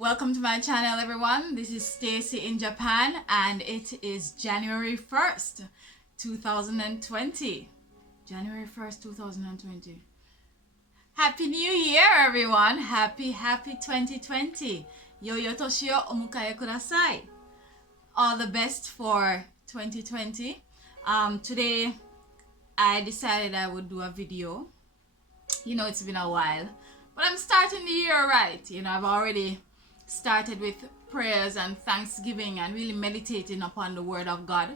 Welcome to my channel, everyone. This is Stacy in Japan, and it is January 1st, 2020. January 1st, 2020. Happy New Year, everyone. Happy 2020. Yoyo toshi o omukae kudasai. All the best for 2020. Today, I decided I would do a video. You know, it's been a while, but I'm starting the year right. You know, I've already started with prayers and thanksgiving and really meditating upon the word of God,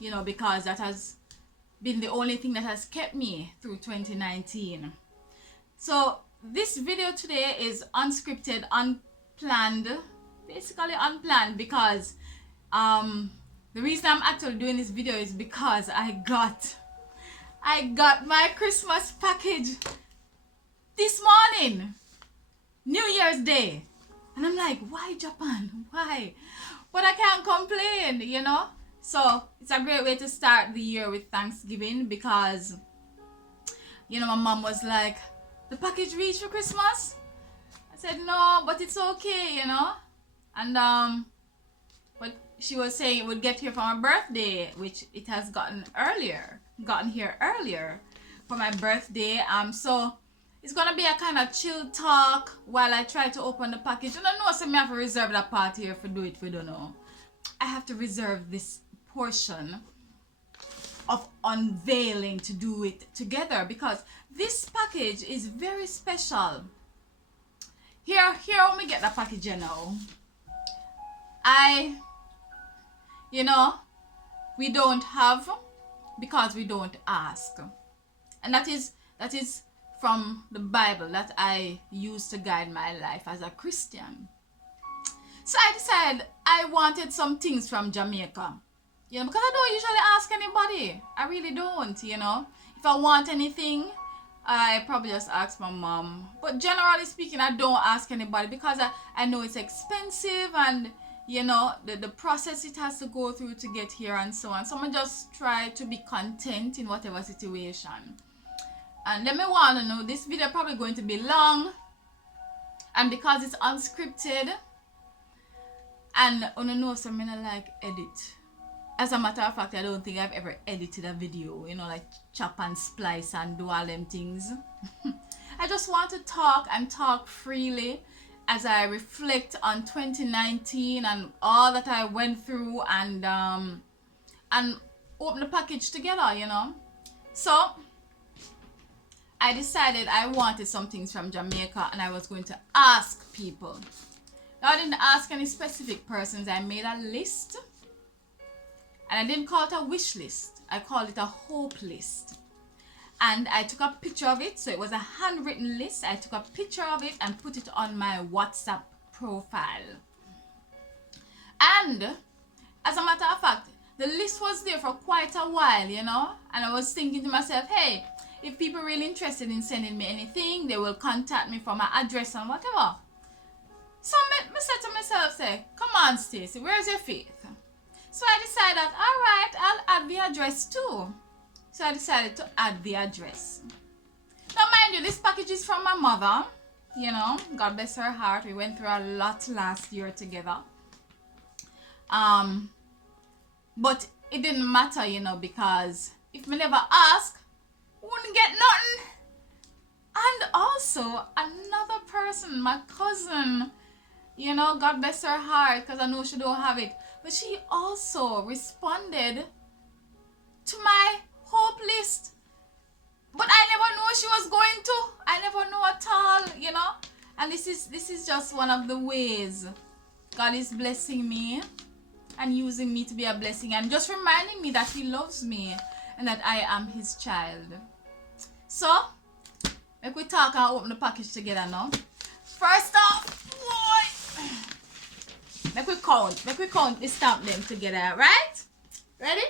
you know, because that has been the only thing that has kept me through 2019. So this video today is unscripted, unplanned, basically unplanned, because the reason I'm actually doing this video is because I got my Christmas package this morning, New Year's Day. And I'm like, why Japan? Why? But I can't complain, you know? So it's a great way to start the year with Thanksgiving because, you know, my mom was like, the package reached for Christmas? I said, no, but it's okay, you know? And, but she was saying it would get here for my birthday, which it has gotten here earlier for my birthday. So it's gonna be a kind of chill talk while I try to open the package. And I know so I have to reserve that part here for do it if you don't know. I have to reserve this portion of unveiling to do it together because this package is very special. Here when we get the package, you know. We don't have because we don't ask. And that is from the Bible that I use to guide my life as a Christian. So I decided I wanted some things from Jamaica, you know, because I don't usually ask anybody. I really don't, you know. If I want anything, I probably just ask my mom. But generally speaking, I don't ask anybody because I know it's expensive and, you know, the process it has to go through to get here and so on. So I just try to be content in whatever situation. And let me want to know, this video probably going to be long, and because it's unscripted, and I know some I like edit. As a matter of fact, I don't think I've ever edited a video, you know, like chop and splice and do all them things. I just want to talk freely as I reflect on 2019 and all that I went through, and open the package together, you know. So I decided I wanted some things from Jamaica and I was going to ask people. Now I didn't ask any specific persons. I made a list. And I didn't call it a wish list. I called it a hope list. And I took a picture of it. So it was a handwritten list. I took a picture of it and put it on my WhatsApp profile. And as a matter of fact, the list was there for quite a while, you know. And I was thinking to myself, hey, if people are really interested in sending me anything, they will contact me for my address and whatever. So I said to myself, say, come on, Stacy, where's your faith? So I decided, all right, I'll add the address too. So I decided to add the address. Now, mind you, this package is from my mother. You know, God bless her heart. We went through a lot last year together. But it didn't matter, you know, because if me never ask, wouldn't get nothing. And also another person, my cousin, you know, God bless her heart, because I know she don't have it, but she also responded to my hope list. But I never knew she was going to. I never knew at all, you know. And this is just one of the ways God is blessing me and using me to be a blessing and just reminding me that He loves me and that I am His child. So, make we talk and open the package together now. First off, make we count the stamp them together, right? Ready?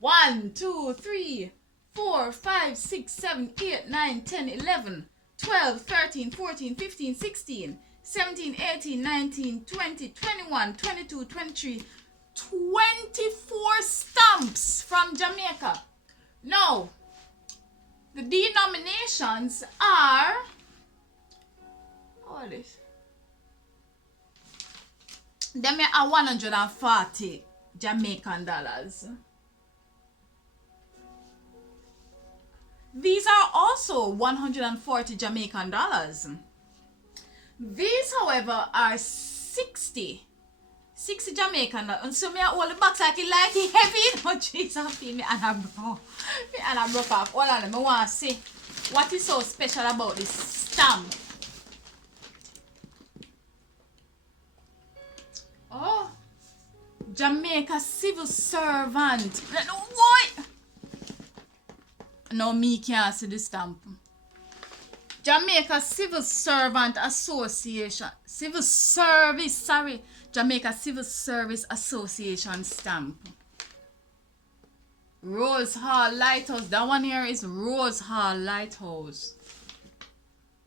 1, 2, 3, 4, 5, 6, 7, 8, 9, 10, 11, 12, 13, 14, 15, 16, 17, 18, 19, 20, 21, 22, 23, 24 stamps from Jamaica. Now, the denominations are, what is Them are 140 Jamaican dollars. These are also 140 Jamaican dollars. These, however, are 60 Jamaican dollars. And so me all the box like it heavy. Oh Jesus, me and I broke off. Hold on, I want to see what is so special about this stamp. Oh, Jamaica civil servant. What? No, me can't see the stamp. Jamaica Civil Servant Association. Civil Service, sorry. Jamaica Civil Service Association stamp. Rose Hall Lighthouse. That one here is Rose Hall Lighthouse.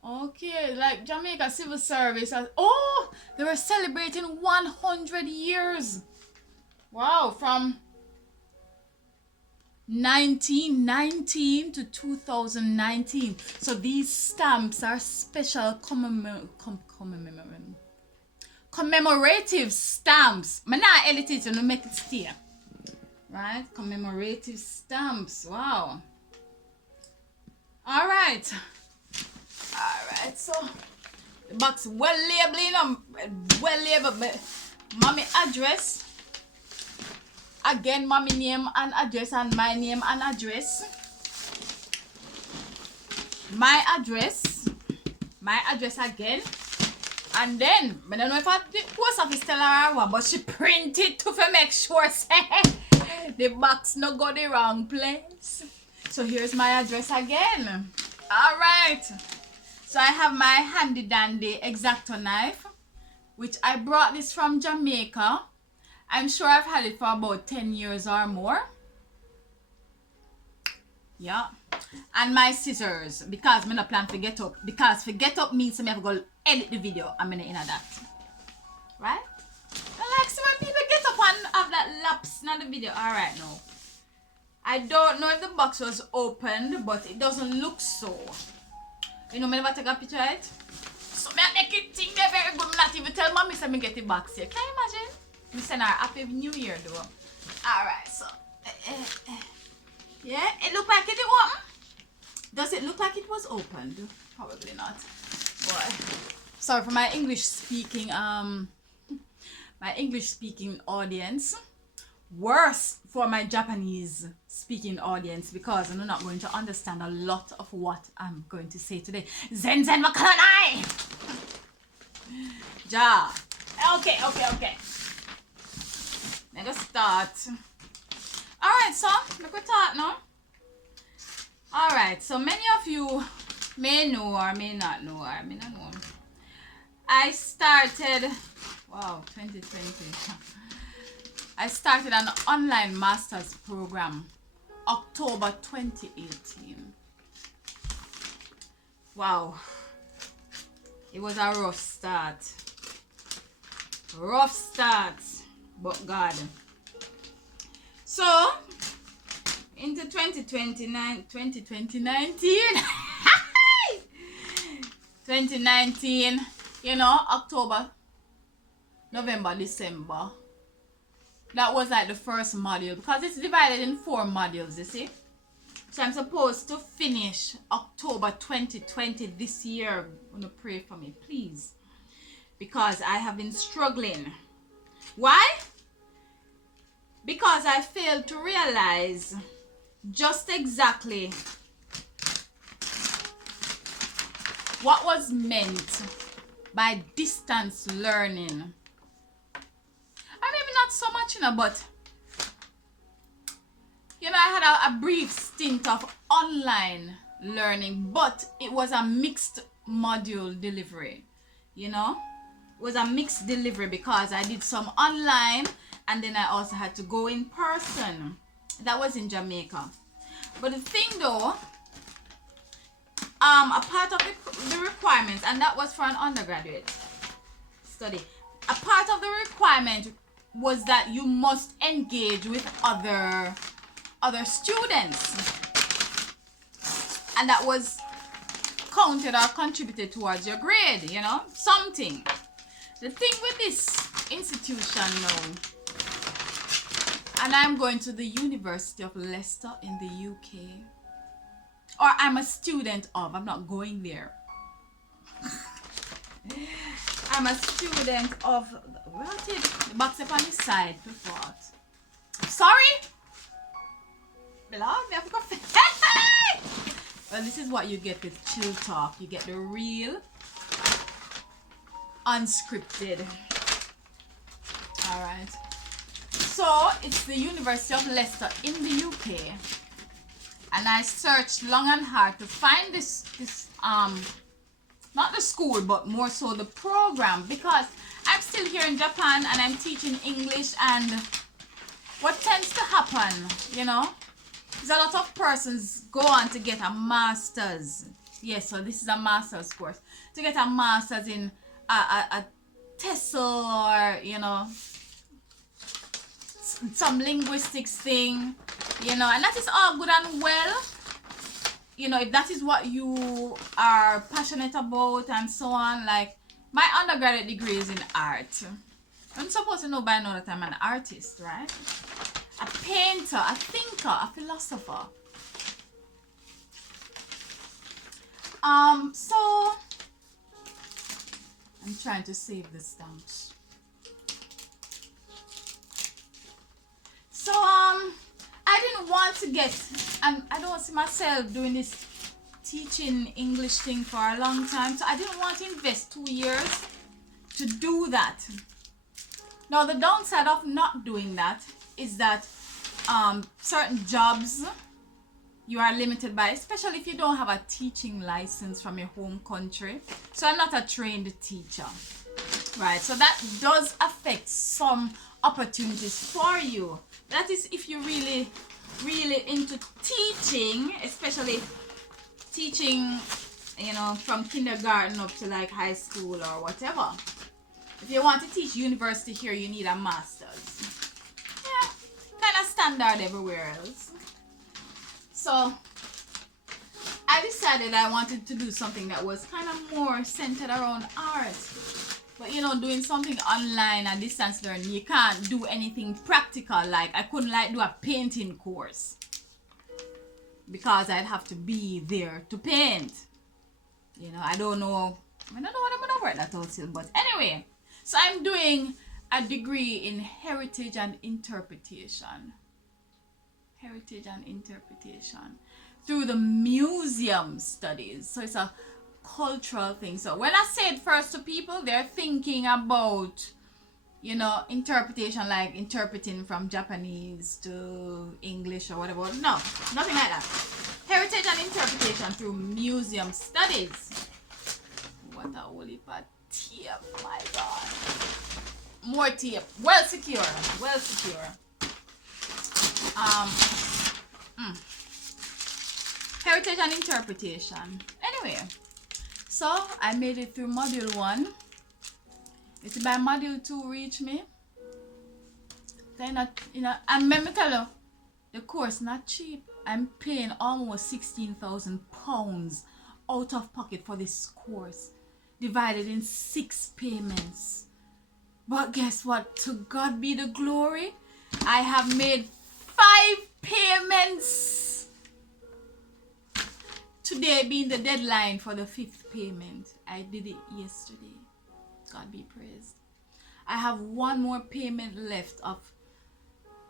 Okay, like Jamaica Civil Service. Oh, they were celebrating 100 years. Wow, from 1919 to 2019. So these stamps are special commemorative stamps. I'm not edit it to make it stay. Right? Commemorative stamps. Wow. Alright. Alright, so the box well labeled, well labeled, but mommy address. Again, mommy name and address and my name and address. My address again. And then, I don't know if the post office tell her what, but she printed to make sure say the box no go the wrong place. So here's my address again. Alright. So I have my handy dandy X-Acto knife, which I brought this from Jamaica. I'm sure I've had it for about 10 years or more. Yeah. And my scissors, because I'm not plan to get up. Because for get up means I have to go edit the video. I'm gonna in that. Right? I like see when people get up and have that lapse in the video. Alright now. I don't know if the box was opened, but it doesn't look so. You know, I never take a picture of it. So I make it think they're very good. I'm not even tell mommy so I get the box here. Can you imagine? We send her Happy New Year though. Alright, so yeah, it looked like it opened. Does it look like it was opened? Probably not. Boy. Sorry for my English speaking audience. Worse for my Japanese speaking audience, because I'm not going to understand a lot of what I'm going to say today. Zen Wakaranai! Ja. Okay. Let us start. Alright, so look at that now. Alright, so many of you may know or may not know. I started 2020. I started an online master's program October 2018. Wow. It was a rough start. But God. So into 2019 2019, you know, October, November, December. That was like the first module, because it's divided in 4 modules, you see. So I'm supposed to finish October 2020 this year. I'm gonna pray for me, please, because I have been struggling. Why? Because I failed to realize just exactly what was meant by distance learning. Or maybe not so much, you know, but you know, I had a brief stint of online learning, but it was a mixed module delivery, you know. It was a mixed delivery because I did some online and then I also had to go in person. That was in Jamaica. But the thing though, a part of the requirements, and that was for an undergraduate study, a part of the requirement was that you must engage with other students, and that was counted or contributed towards your grade, you know, something. The thing with this institution now. And I'm going to the University of Leicester in the UK. Or I'm a student of. I'm not going there. I'm a student of. What is the box up on the side? Sorry? Love, me have to go. Well, this is what you get with Chill Talk. You get the real, unscripted. Alright. So, it's the University of Leicester in the UK. And I searched long and hard to find this not the school, but more so the program, because I'm still here in Japan and I'm teaching English, and what tends to happen, you know, is a lot of persons go on to get a master's. Yes, so this is a master's course. To get a master's in a TESOL, or, you know, some linguistics thing, you know, and that is all good and well. You know, if that is what you are passionate about and so on. Like, my undergraduate degree is in art. I'm supposed to know by now that I'm an artist, right? A painter, a thinker, a philosopher. So I'm trying to save the stamps. So I didn't want to get, and I don't see myself doing this teaching English thing for a long time, so I didn't want to invest 2 years to do that. Now the downside of not doing that is that certain jobs you are limited by, especially if you don't have a teaching license from your home country. So I'm not a trained teacher, right? So that does affect some opportunities for you. That is if you're really into teaching, especially teaching, you know, from kindergarten up to like high school or whatever. If you want to teach university here, you need a master's. Yeah, kind of standard everywhere else. So I decided I wanted to do something that was kind of more centered around art. But you know, doing something online and distance learning, you can't do anything practical. Like, I couldn't like do a painting course because I'd have to be there to paint. You know, I don't know what I'm gonna work that out still. But anyway, so I'm doing a degree in heritage and interpretation. Heritage and interpretation through the museum studies. So it's a cultural thing. So when I say it first to people, they're thinking about, you know, interpretation, like interpreting from Japanese to English or whatever. No, nothing like that. Heritage and interpretation through museum studies. What a holy tape, my God. More tape. Well secure. Well secure. Heritage and interpretation. Anyway, so I made it through module 1. It's by module 2 reach me. Then, you know, and let me tell you, the course not cheap. I'm paying almost £16,000 out of pocket for this course, divided in 6 payments. But guess what? To God be the glory. I have made 5 payments. Today being the deadline for the 5th payment. I did it yesterday. God be praised. I have one more payment left of,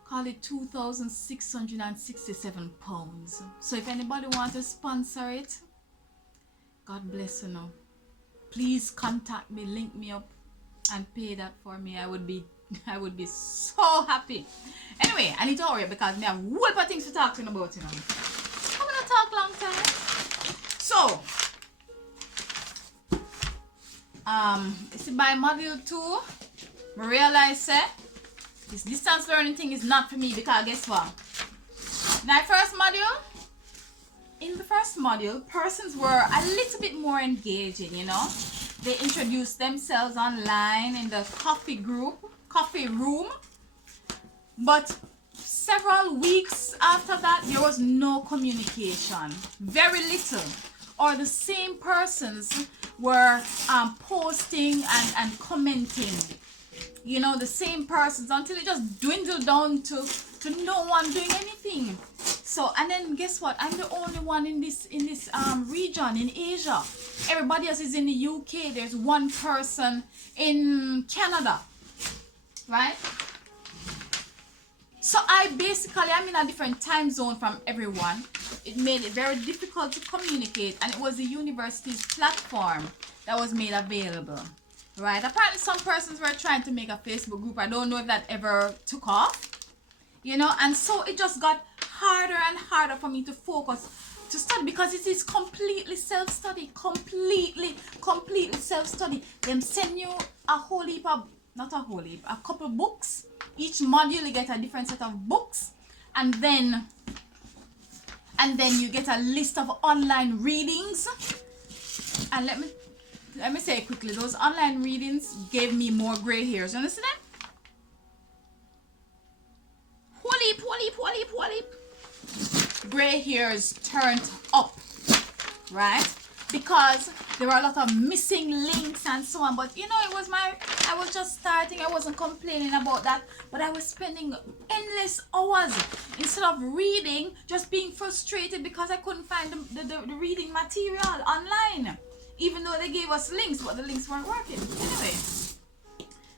call it £2,667. So if anybody wants to sponsor it, God bless you now. Please contact me, link me up, and pay that for me. I would be so happy. Anyway, I need to hurry because I have a whole lot of things to talk to you about, you know. I'm gonna talk long time. So, it's by module 2. I realize this distance learning thing is not for me because guess what? In the first module, persons were a little bit more engaging, you know. They introduced themselves online in the coffee room. But several weeks after that, there was no communication. Very little. Or the same persons were posting and commenting you know, the same persons, until it just dwindled down to no one doing anything. So, and then guess what? I'm the only one in this region in Asia. Everybody else is in the UK. There's one person in Canada, right? So I'm in a different time zone from everyone. It made it very difficult to communicate, and it was the university's platform that was made available, right? Apparently some persons were trying to make a Facebook group. I don't know if that ever took off, you know, and so it just got harder and harder for me to focus to study, because it is completely self-study, completely self-study. Them send you a whole heap of, not a whole heap, a couple books. Each module you get a different set of books, and then you get a list of online readings. And let me say it quickly, those online readings gave me more gray hairs. You understand that? Whole heap. Gray hairs turned up, right? Because there were a lot of missing links and so on. But you know, I was just starting. I wasn't complaining about that, but I was spending endless hours instead of reading, just being frustrated because I couldn't find the reading material online, even though they gave us links, but the links weren't working. Anyway,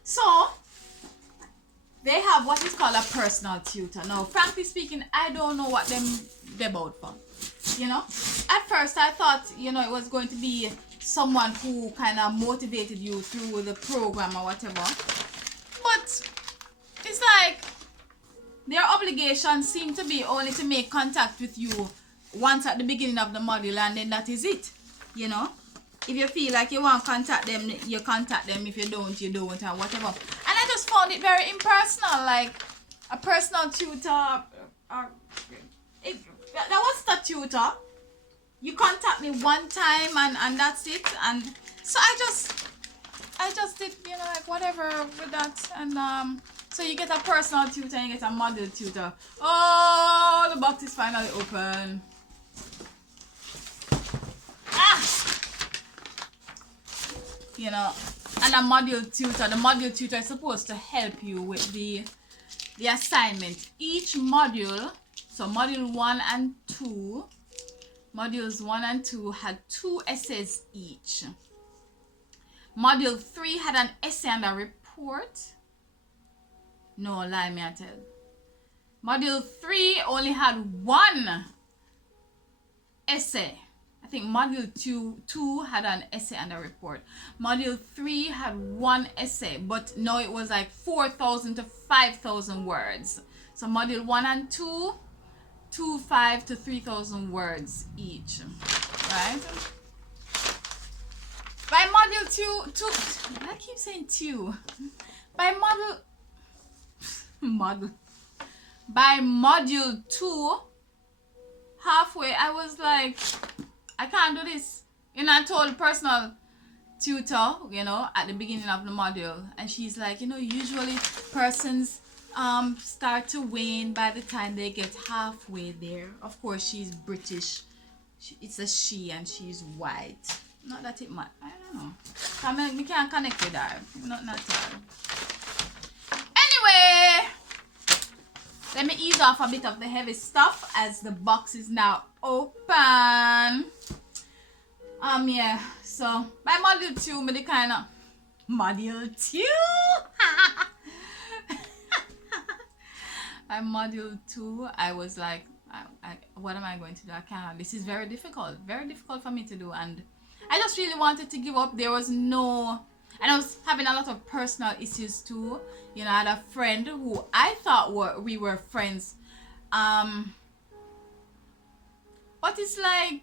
so they have what is called a personal tutor. Now, frankly speaking, I don't know what they're about for. You know, at first I thought, you know, it was going to be someone who kind of motivated you through the program or whatever. But it's like their obligation seemed to be only to make contact with you once at the beginning of the module, and then that is it. You know, if you feel like you want to contact them, you contact them. If you don't, you don't, or whatever. And I just found it very impersonal, like a personal tutor. That was the tutor. You contact me one time and that's it. And so I just did, you know, like whatever with that. And so you get a personal tutor and you get a model tutor. Oh, the box is finally open. You know, and a module tutor. The module tutor is supposed to help you with the assignment. Each module, so module 1 and 2, modules 1 and 2 had 2 essays each. Module 3 had an essay and a report. No, lie me I tell. Module 3 only had 1 essay. I think module 2 had an essay and a report. Module 3 had 1 essay, but no, it was like 4,000 to 5,000 words. So module 1 and 2, 5 to 3,000 words each, right? By module 2, I keep saying 2. By module 2, halfway, I was like, I can't do this. You know, I told personal tutor, you know, at the beginning of the module, and she's like, you know, usually persons start to wane by the time they get halfway there. Of course, she's British. It's a she, and she's white. Not that it matters. I don't know. I mean, we can't connect with her. Not at all. Anyway, let me ease off a bit of the heavy stuff as the box is now open. Yeah, so by module 2, me the kind of module 2. By module 2, I was like, what am I going to do? I can't. This is very difficult for me to do, and I just really wanted to give up. There was no, and I was having a lot of personal issues too. You know, I had a friend who I thought we were friends, but it's like,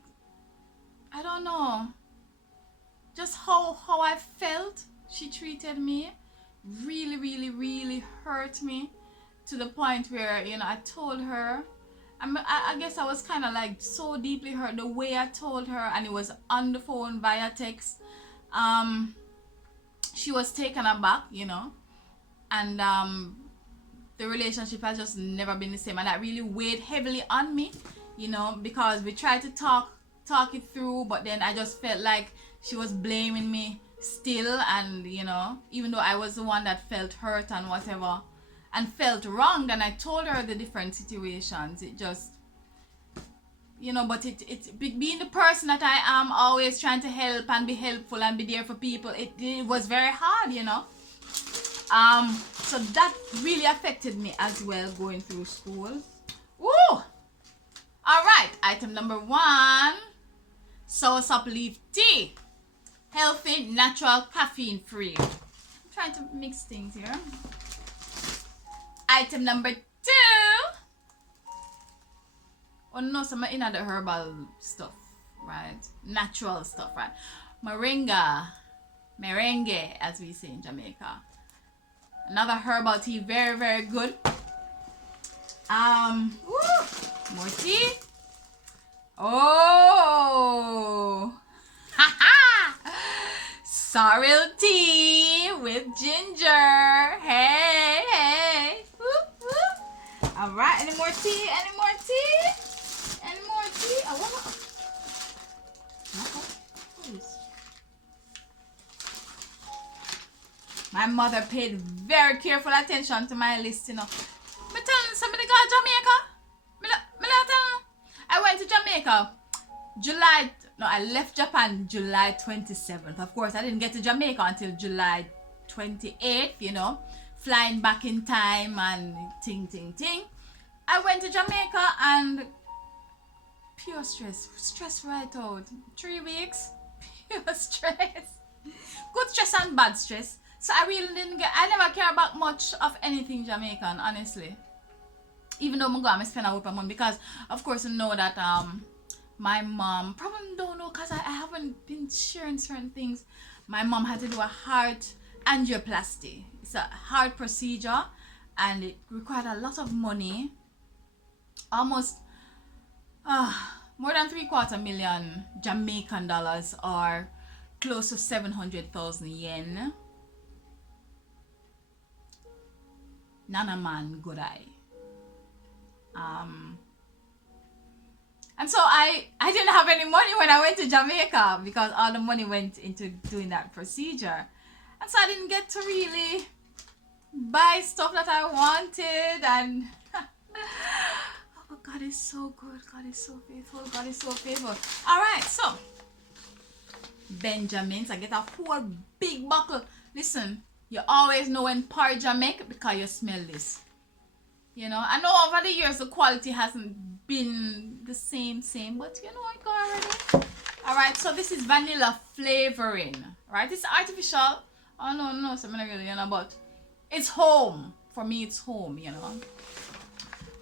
I don't know, just how I felt she treated me really hurt me, to the point where, you know, I told her, I guess I was kind of like so deeply hurt the way I told her, and it was on the phone via text. She was taken aback, you know, and the relationship has just never been the same, and that really weighed heavily on me, you know, because we tried to talk it through, but then I just felt like she was blaming me still, and you know, even though I was the one that felt hurt and whatever and felt wronged, and I told her the different situations, it just, you know, but it being the person that I am, always trying to help and be helpful and be there for people, it was very hard, you know. So that really affected me as well going through school. Woo! All right, item number 1, soursop leaf tea, healthy, natural, caffeine free. I'm trying to mix things here. Item number 2. Oh no, some in the herbal stuff, right? Natural stuff, right? Merengue, as we say in Jamaica. Another herbal tea, very, very good. More tea. Oh, sorrel tea with ginger. Hey. Whoop, whoop. All right, any more tea? Any more tea? Any more tea? I want please. My mother paid very careful attention to my list, you know. Me tell somebody go to Jamaica. I went to Jamaica I left Japan July 27th. Of course, I didn't get to Jamaica until July 28th, you know. Flying back in time and ting. I went to Jamaica and pure stress right out. 3 weeks, pure stress. Good stress and bad stress. So I never care about much of anything Jamaican, honestly. Even though I spend a lot of money, because of course you know that my mom, probably don't know because I haven't been sharing certain things. My mom had to do a heart angioplasty. It's a heart procedure and it required a lot of money. Almost more than $750,000 Jamaican dollars, or close to 700,000 yen. Nana man good eye. And so I didn't have any money when I went to Jamaica, because all the money went into doing that procedure. And so I didn't get to really buy stuff that I wanted. And oh, God is so good. God is so faithful. God is so faithful. All right, so Benjamins, I get a whole big buckle. Listen, you always know when porridge I make because you smell this. You know, I know over the years the quality hasn't been the same, but you know, I got already. All right, so this is vanilla flavoring, right? It's artificial. Oh no, so I'm not really, you know, but it's home. For me, it's home, you know.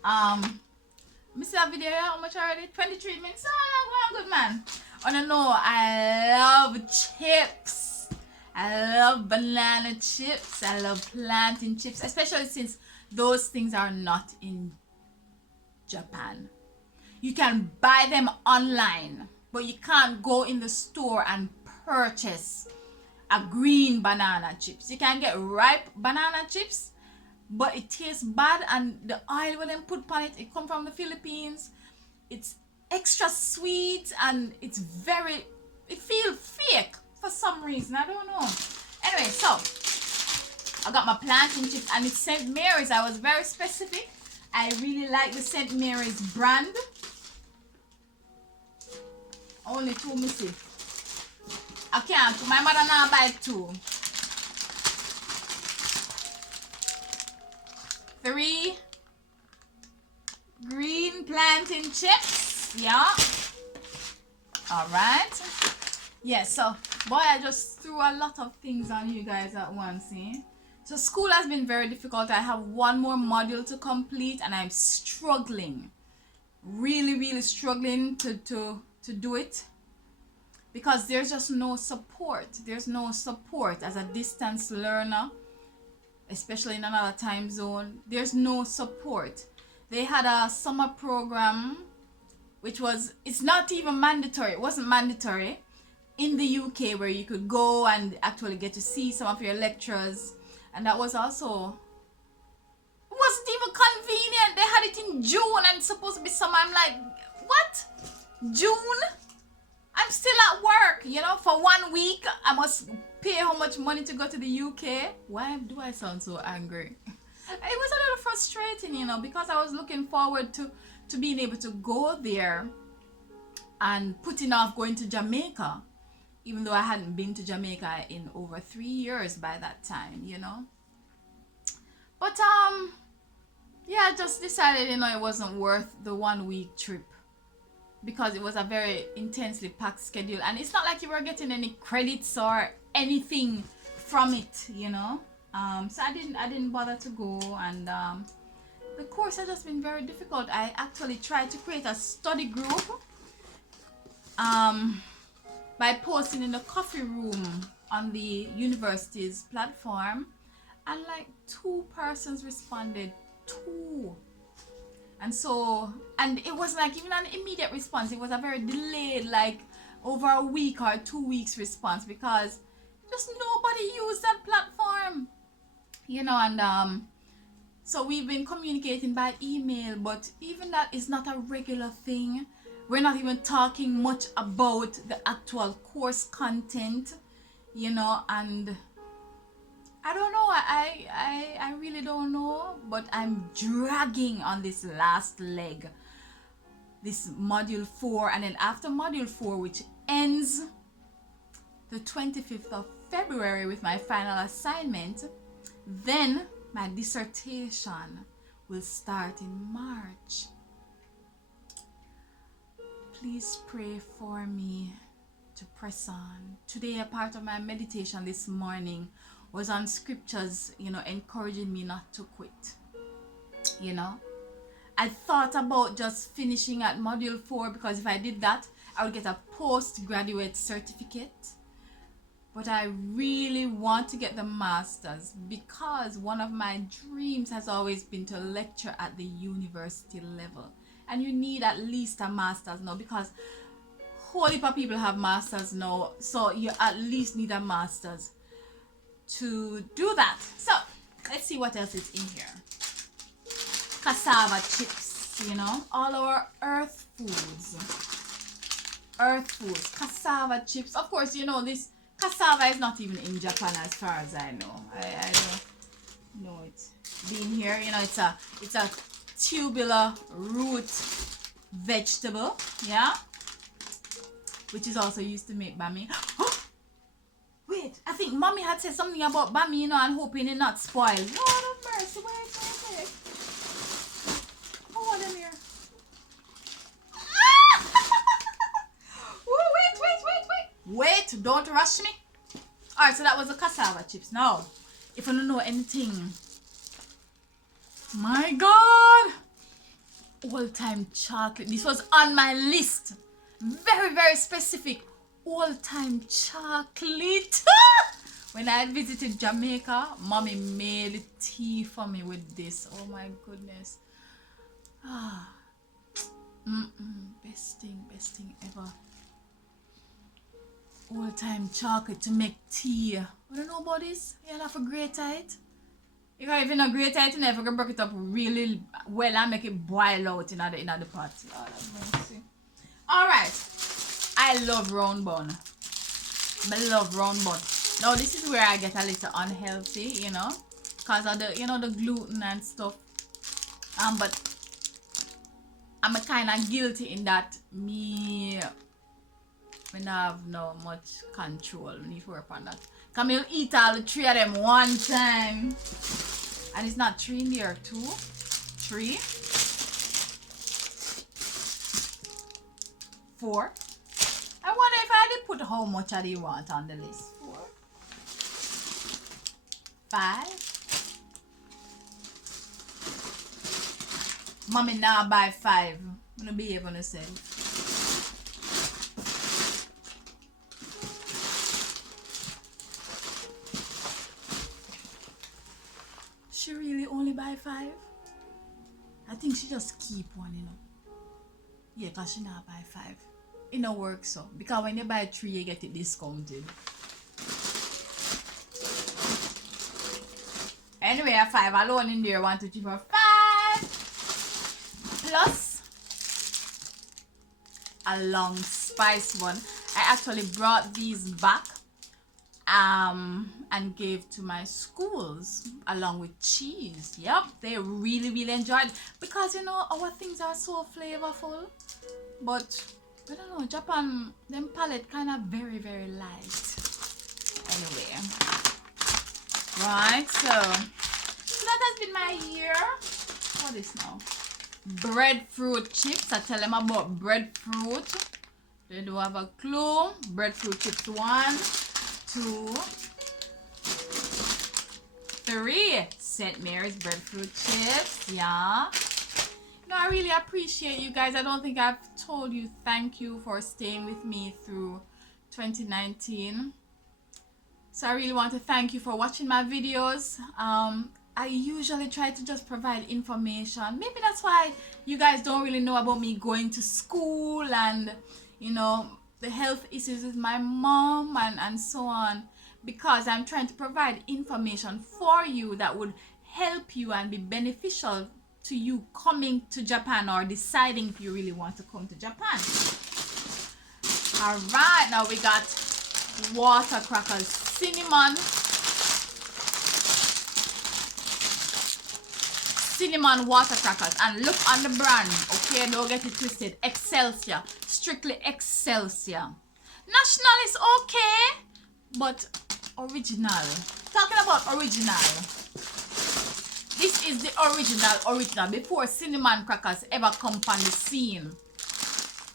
Let me see that video here. How much already? 23 minutes. Oh, good man. Oh no, I love chips. I love banana chips. I love plantain chips, especially since those things are not in Japan. You can buy them online, but you can't go in the store and purchase a green banana chips. You can get ripe banana chips, but it tastes bad, and the oil when they put on it, it comes from the Philippines. It's extra sweet and it feels fake for some reason. I don't know. Anyway, so I got my plantain chips, and it's St. Mary's. I was very specific. I really like the St. Mary's brand. Only 2, missy. I can't. My mother now buy 2. 3 green plantain chips. Yeah. All right. Yeah, so boy, I just threw a lot of things on you guys at once, eh? So school has been very difficult. I have one more module to complete, and I'm struggling, really struggling to do it, because there's just no support. There's no support as a distance learner, especially in another time zone. There's no support. They had a summer program, which it's not even mandatory. It wasn't mandatory in the UK, where you could go and actually get to see some of your lecturers. And that was also, it wasn't even convenient. They had it in June and it's supposed to be summer. I'm like, what? June? I'm still at work, you know, for 1 week. I must pay how much money to go to the UK. Why do I sound so angry? It was a little frustrating, you know, because I was looking forward to being able to go there and putting off going to Jamaica, even though I hadn't been to Jamaica in over 3 years by that time, you know. But yeah, I just decided, you know, it wasn't worth the 1 week trip because it was a very intensely packed schedule, and it's not like you were getting any credits or anything from it, you know. So I didn't bother to go, and the course has just been very difficult. I actually tried to create a study group by posting in the coffee room on the university's platform, and like 2 persons responded. 2. And it was like even an immediate response. It was a very delayed, like over a week or 2 weeks response, because just nobody used that platform, you know. And so we've been communicating by email, but even that is not a regular thing. We're not even talking much about the actual course content, you know. And I don't know, I really don't know, but I'm dragging on this last leg, this module 4, and then after module 4, which ends the 25th of February with my final assignment, then my dissertation will start in March. Please pray for me to press on. Today, a part of my meditation this morning was on scriptures, you know, encouraging me not to quit, you know. I thought about just finishing at module 4, because if I did that, I would get a postgraduate certificate. But I really want to get the master's, because one of my dreams has always been to lecture at the university level. And you need at least a master's now, because whole heap of people have masters now, so you at least need a master's to do that. So let's see what else is in here. Cassava chips, you know, all our earth foods, cassava chips. Of course, you know, this cassava is not even in Japan as far as I know. I don't know it's being here, you know. It's a tubular root vegetable, yeah, which is also used to make bami. Wait, I think mommy had said something about bami, you know, and hoping it not spoil. Lord of mercy, wait. Hold them here. Wait, don't rush me. Alright, so that was the cassava chips. Now, if you don't know anything, my God, all-time chocolate. This was on my list. Very, very specific. All-time chocolate. When I visited Jamaica, mommy made tea for me with this. Oh my goodness. Best thing ever. All-time chocolate to make tea. I don't know about this. You have to grate it. You can't even grate it, you have to break it up really well and make it boil out in the pot. Oh, that's mercy. Alright. I love round bun. Now this is where I get a little unhealthy, you know, because of the, you know, the gluten and stuff. But I'm kind of guilty in that me don't have no much control. We need to work on that. Come you'll eat all the 3 of them one time. And it's not 3 in there, 2, 3, 4. I wonder if I did put how much I do want on the list. 4, 5. Mommy now buy 5. I'm gonna be able to say. She really only buy 5? I think she just keep one, you know. Yeah, because she not buy 5. It don't work so. Because when you buy 3, you get it discounted. Anyway, a 5 alone in there. 1, 2, 3, 4, 5. Plus a long spice one. I actually brought these back and gave to my schools along with cheese. Yep, they really enjoyed it because you know our things are so flavorful. But I don't know, Japan, them palette kind of very light. Anyway, right, so that has been my year. What is now? Breadfruit chips. I tell them about breadfruit. They do have a clue. Breadfruit chips 1, 2, 3. St. Mary's breadfruit chips. Yeah. No, I really appreciate you guys. I don't think I've told you thank you for staying with me through 2019. So I really want to thank you for watching my videos. I usually try to just provide information. Maybe that's why you guys don't really know about me going to school and, you know, the health issues with my mom and so on. Because I'm trying to provide information for you that would help you and be beneficial to you coming to Japan or deciding if you really want to come to Japan. Alright, now we got water crackers, cinnamon water crackers, and look on the brand, okay, don't get it twisted. Excelsior, strictly Excelsior. National is okay, but original. Talking about original, this is the original. Before cinnamon crackers ever come on the scene,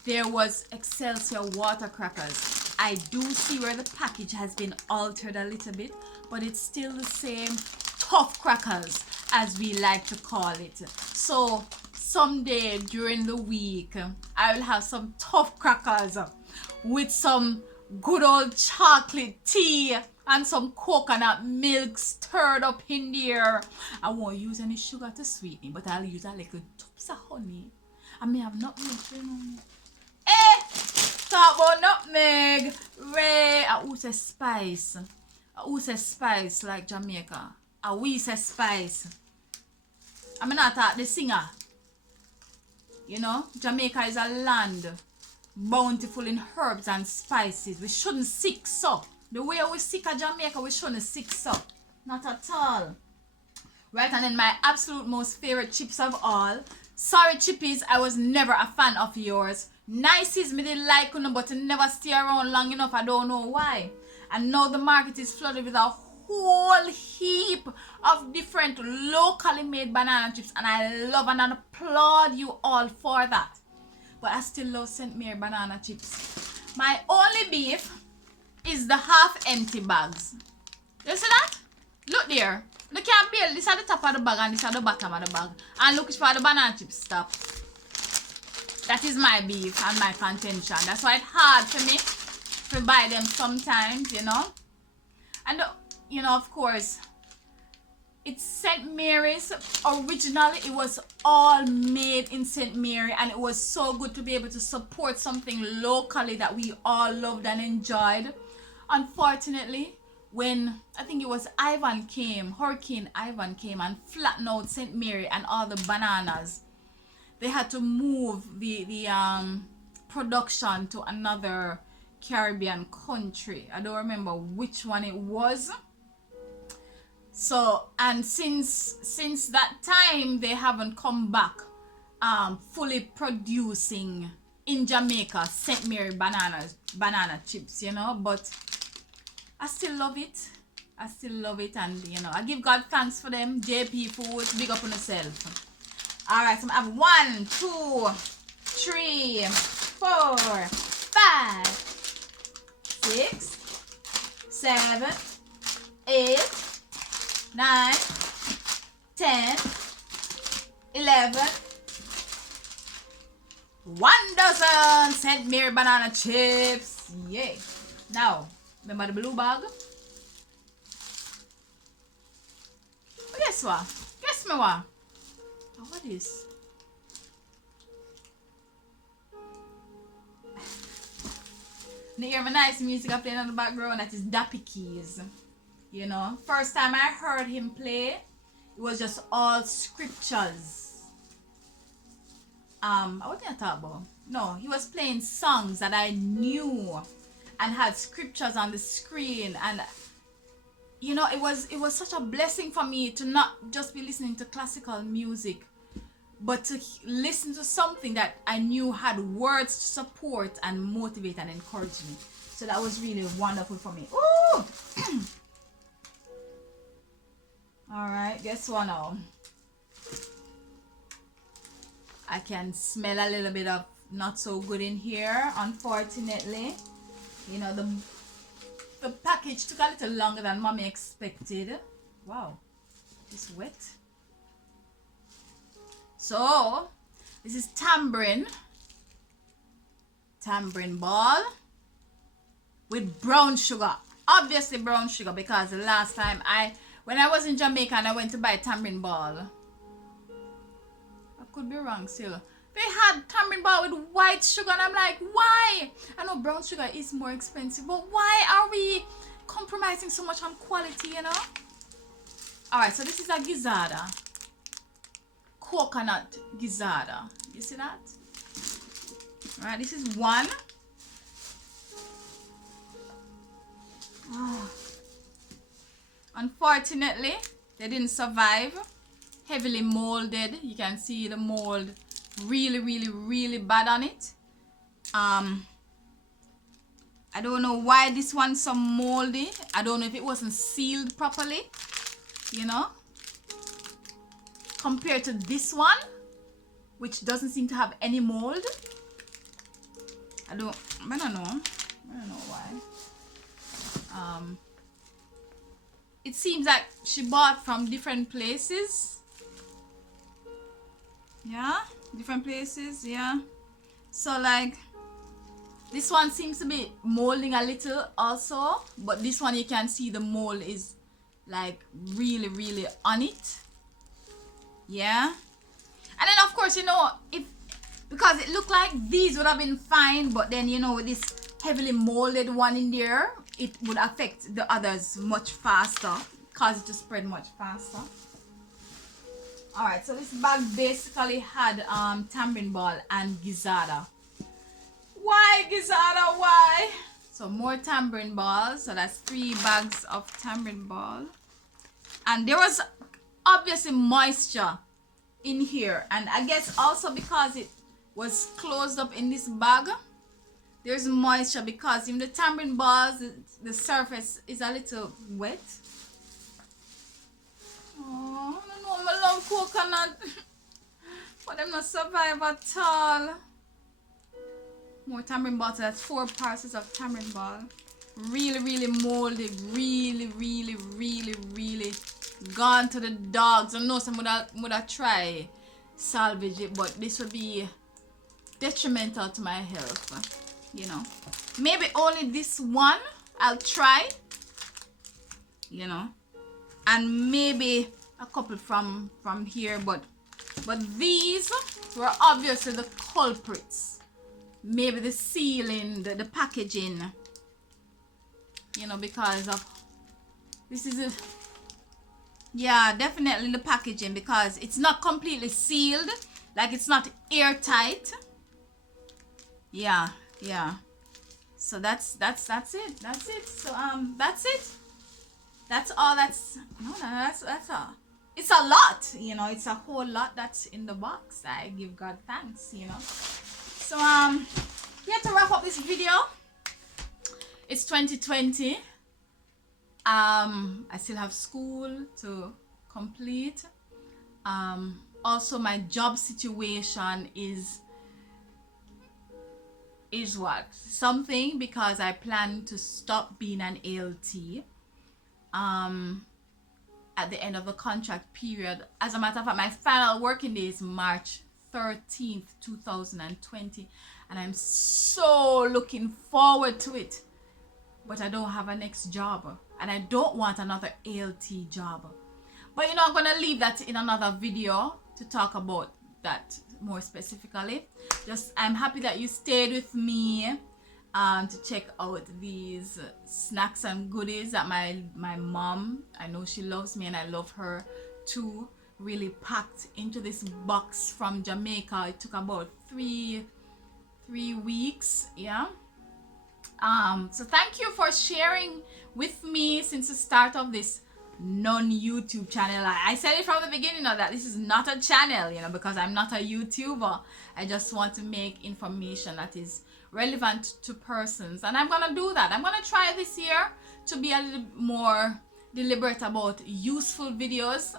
there was Excelsior water crackers. I do see where the package has been altered a little bit, but it's still the same tough crackers, as we like to call it. So someday during the week, I will have some tough crackers with some good old chocolate tea and some coconut milk stirred up in there. I won't use any sugar to sweeten, but I'll use a little Sachoney. I may have nutmeg. Talk about nutmeg. Ray, I would say spice. I would say spice like Jamaica. We say spice. I'm not the singer. You know, Jamaica is a land bountiful in herbs and spices. We shouldn't sick so. The way we sick at Jamaica, we shouldn't sick so. Not at all. Right, and then my absolute most favorite chips of all. Sorry chippies, I was never a fan of yours. Nices, me didn't like you, but you never stay around long enough. I don't know why. And now the market is flooded with a whole heap of different locally made banana chips, and I love and applaud you all for that. But I still love St. Mary banana chips. My only beef is the half empty bags. You see that? Look there. Look at Bill. This is the top of the bag and this is the bottom of the bag. And look for the banana chip stop. That is my beef and my contention. That's why it's hard for me to buy them sometimes, you know. And you know, of course, it's St. Mary's. Originally, it was all made in St. Mary, and it was so good to be able to support something locally that we all loved and enjoyed. Unfortunately, when I think it was Hurricane Ivan came and flattened out St. Mary and all the bananas, they had to move the production to another Caribbean country. I don't remember which one it was. So, and since that time, they haven't come back fully producing in Jamaica St. Mary banana chips, you know. But I still love it. And you know, I give God thanks for them. JP Foods, big up on yourself. Alright, so I have 1, 2, 3, 4, 5, 6, 7, 8, 9, 10, 11, 1 dozen St. Mary banana chips. Yay. Now, remember the blue bag? But guess what? Guess me what? Oh, what is? You hear my nice music I playing on the background? That is Dappy Keys. You know, first time I heard him play, it was just all scriptures. What did I talk about? No, he was playing songs that I knew. and had scriptures on the screen. And you know, it was such a blessing for me to not just be listening to classical music, but to listen to something that I knew had words to support and motivate and encourage me. So that was really wonderful for me. Ooh! Alright, guess what now? I can smell a little bit of not so good in here, unfortunately. You know, the package took a little longer than mommy expected. Wow, it's wet. So, this is tambourine ball with brown sugar. Obviously brown sugar, because the last time when I was in Jamaica and I went to buy tambourine ball, I could be wrong still, they had tambourine ball with white sugar, and I'm like, why? I know brown sugar is more expensive, but why are we compromising so much on quality, you know? Alright, so this is a gizzada. Coconut gizzada. You see that? Alright, this is one. Oh. Unfortunately, they didn't survive. Heavily molded. You can see the mold really bad on it. I don't know why this one's so moldy. I don't know if it wasn't sealed properly, you know, compared to this one, which doesn't seem to have any mold. I don't know why. It seems like she bought from different places. Yeah, different places. Yeah, so like this one seems to be molding a little also, but this one you can see the mold is like really on it. Yeah, and then of course, you know, because it looked like these would have been fine, but then, you know, with this heavily molded one in there, it would affect the others much faster, cause it to spread much faster. Alright, so this bag basically had tambourine ball and gizzada. Why gizzada? Why? So more tambourine balls. So that's 3 bags of tambourine ball. And there was obviously moisture in here. And I guess also because it was closed up in this bag, there's moisture, because in the tambourine balls, the surface is a little wet. Oh, I don't know, I love coconut. But I'm not survive at all. More tambourine balls. So that's 4 parcels of tambourine ball. Really molded. Really gone to the dogs. I know some would have tried salvage it, but this would be detrimental to my health. You know, maybe only this one I'll try, you know, and maybe a couple from here, but these were obviously the culprits. Maybe the sealing, the packaging, you know, because of this is a, yeah, definitely the packaging, because it's not completely sealed, like it's not airtight. Yeah, so that's it. So that's it. That's all. That's all. It's a lot, you know. It's a whole lot that's in the box. I give God thanks, you know. So yeah, to wrap up this video, it's 2020. I still have school to complete. Also my job situation is what? Something, because I plan to stop being an ALT at the end of the contract period. As a matter of fact, my final working day is March 13th, 2020, and I'm so looking forward to it. But I don't have a next job, and I don't want another ALT job. But you know, I'm gonna leave that in another video to talk about that more specifically. Just, I'm happy that you stayed with me to check out these snacks and goodies that my mom, I know she loves me and I love her too, really packed into this box from Jamaica. It took about three weeks, yeah, So thank you for sharing with me since the start of this non-YouTube channel. I said it from the beginning that this is not a channel, because I'm not a YouTuber. I just want to make information that is relevant to persons, and I'm gonna do that. I'm gonna try this year to be a little more deliberate about useful videos.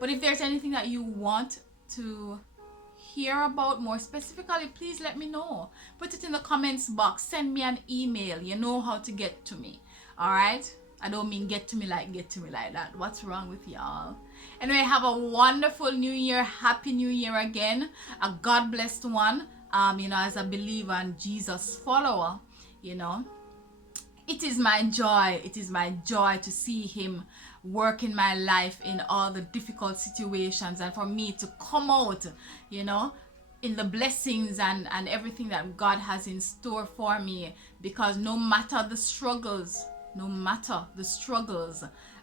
But if there's anything that you want to hear about more specifically, please let me know. Put it in the comments box. Send me an email. You know how to get to me. All right? I don't mean get to me like that. What's wrong with y'all? Anyway, have a wonderful new year. Happy new year again. A God blessed one. As a believer and Jesus follower, it is my joy to see him work in my life in all the difficult situations, and for me to come out in the blessings and everything that God has in store for me, because no matter the struggles,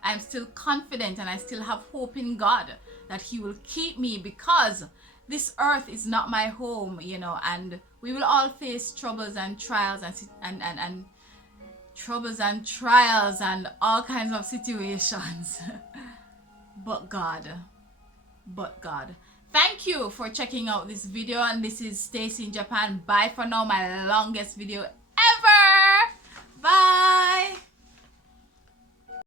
I'm still confident and I still have hope in God that he will keep me, because this earth is not my home, and we will all face troubles and trials and troubles and trials and all kinds of situations. but God. Thank you for checking out this video, and this is Stacy in Japan. Bye for now, my longest video ever. Bye.